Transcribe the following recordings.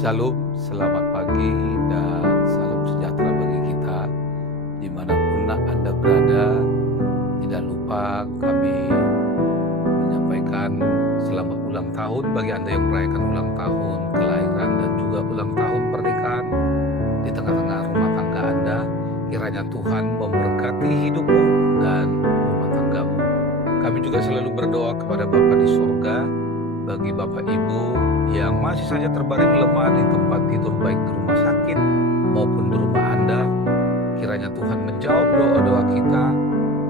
Shalom, selamat pagi dan salam sejahtera bagi kita dimanapun Anda berada. Tidak lupa kami menyampaikan selamat ulang tahun bagi Anda yang merayakan ulang tahun kelahiran dan juga ulang tahun pernikahan di tengah-tengah rumah tangga Anda. Kiranya Tuhan memberkati hidupmu dan rumah tanggamu. Kami juga selalu berdoa kepada Bapa di surga bagi Bapak Ibu yang masih saja terbaring lemah di tempat tidur, baik di rumah sakit maupun di rumah Anda. Kiranya Tuhan menjawab doa-doa kita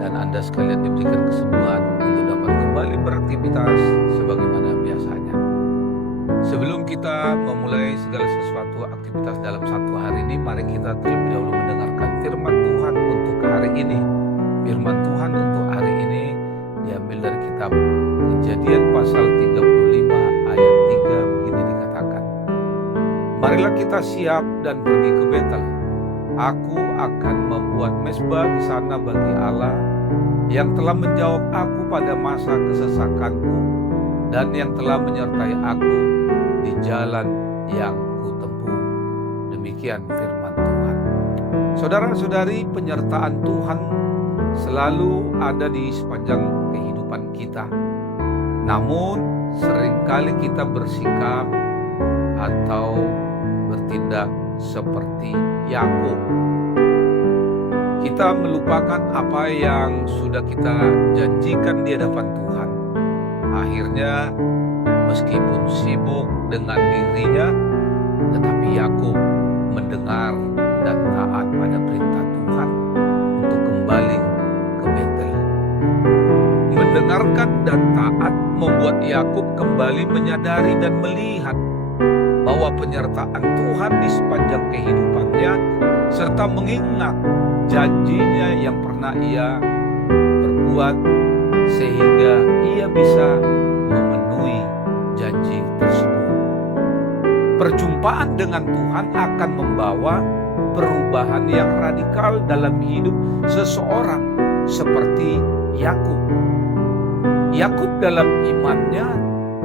dan Anda sekalian diberikan kesembuhan untuk dapat kembali beraktivitas sebagaimana biasanya. Sebelum kita memulai segala sesuatu aktivitas dalam satu hari ini, mari kita terlebih dahulu mendengarkan firman Tuhan untuk hari ini. Firman Tuhan untuk hari ini diambil dari kitab Kejadian pasal 35 ayat 3, begini dikatakan. Marilah kita siap dan pergi ke Betel. Aku akan membuat mezbah di sana bagi Allah yang telah menjawab aku pada masa kesesakanku dan yang telah menyertai aku di jalan yang kutempuh. Demikian firman Tuhan. Saudara-saudari, penyertaan Tuhan selalu ada di sepanjang kehidupan kita. Namun seringkali kita bersikap atau bertindak seperti Yakub. Kita melupakan apa yang sudah kita janjikan di hadapan Tuhan. Akhirnya meskipun sibuk dengan dirinya, tetapi Yakub mendengar dan taat pada perintah Tuhan untuk kembali ke Betel. Mendengarkan dan taat membuat Yakub kembali menyadari dan melihat bahwa penyertaan Tuhan di sepanjang kehidupannya serta mengingat janjinya yang pernah ia berbuat sehingga ia bisa memenuhi janji tersebut. Perjumpaan dengan Tuhan akan membawa perubahan yang radikal dalam hidup seseorang seperti Yakub. Yakub dalam imannya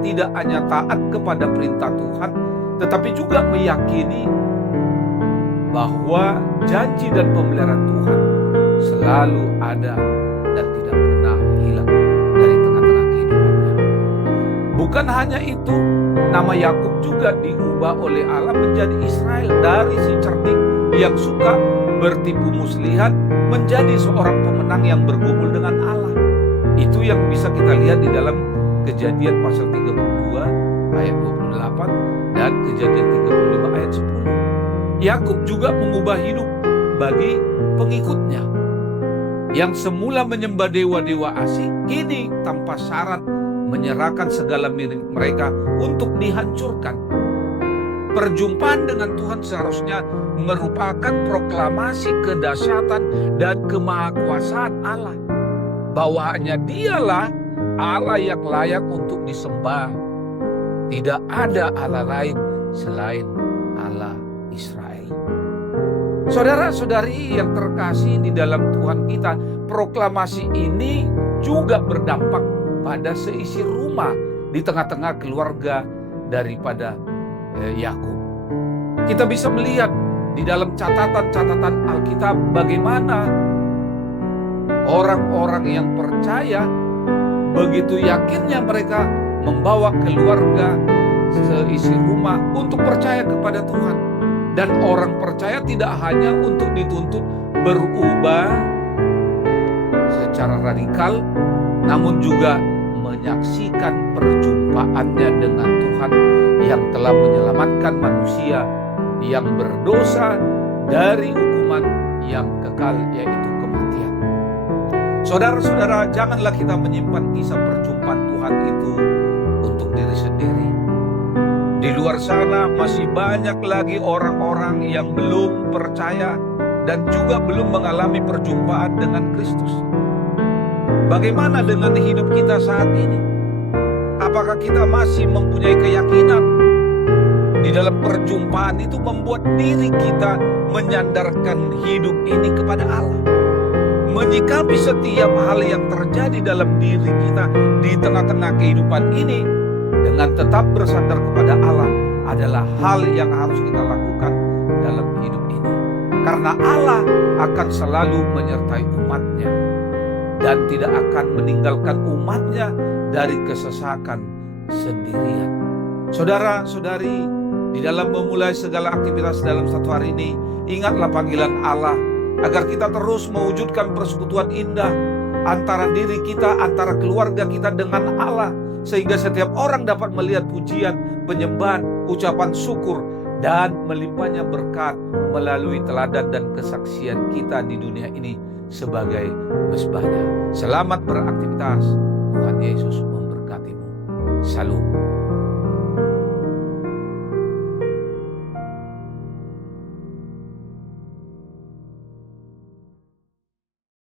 tidak hanya taat kepada perintah Tuhan, tetapi juga meyakini bahwa janji dan pemeliharaan Tuhan selalu ada dan tidak pernah hilang dari tengah-tengah kehidupannya. Bukan hanya itu, nama Yakub juga diubah oleh Allah menjadi Israel, dari si cerdik yang suka bertipu muslihat menjadi seorang pemenang yang bergumul dengan Allah. Itu yang bisa kita lihat di dalam Kejadian pasal 32 ayat 28 dan Kejadian 35 ayat 10. Yakub juga mengubah hidup bagi pengikutnya yang semula menyembah dewa-dewa asing, kini tanpa syarat menyerahkan segala milik mereka untuk dihancurkan. Perjumpaan dengan Tuhan seharusnya merupakan proklamasi kedahsyatan dan kemahakuasaan Allah, bahwa hanya Dialah Allah yang layak untuk disembah. Tidak ada Allah lain selain Allah Israel. Saudara-saudari yang terkasih di dalam Tuhan kita, proklamasi ini juga berdampak pada seisi rumah di tengah-tengah keluarga daripada Yakub. Kita bisa melihat di dalam catatan-catatan Alkitab bagaimana orang-orang yang percaya begitu yakinnya mereka membawa keluarga seisi rumah untuk percaya kepada Tuhan. Dan orang percaya tidak hanya untuk dituntut berubah secara radikal, namun juga menyaksikan perjumpaannya dengan Tuhan yang telah menyelamatkan manusia yang berdosa dari hukuman yang kekal, yaitu kematian. Saudara-saudara, janganlah kita menyimpan kisah perjumpaan Tuhan itu untuk diri sendiri. Di luar sana masih banyak lagi orang-orang yang belum percaya dan juga belum mengalami perjumpaan dengan Kristus. Bagaimana dengan hidup kita saat ini? Apakah kita masih mempunyai keyakinan di dalam perjumpaan itu membuat diri kita menyandarkan hidup ini kepada Allah? Menyikapi setiap hal yang terjadi dalam diri kita di tengah-tengah kehidupan ini dengan tetap bersandar kepada Allah adalah hal yang harus kita lakukan dalam hidup ini. Karena Allah akan selalu menyertai umatnya dan tidak akan meninggalkan umatnya dari kesesakan sendirian. Saudara-saudari, di dalam memulai segala aktivitas dalam satu hari ini, ingatlah panggilan Allah agar kita terus mewujudkan persekutuan indah antara diri kita, antara keluarga kita dengan Allah, sehingga setiap orang dapat melihat pujian, penyembahan, ucapan syukur, dan melimpahnya berkat melalui teladan dan kesaksian kita di dunia ini sebagai mezbahnya. Selamat beraktivitas. Tuhan Yesus memberkatimu. Salam.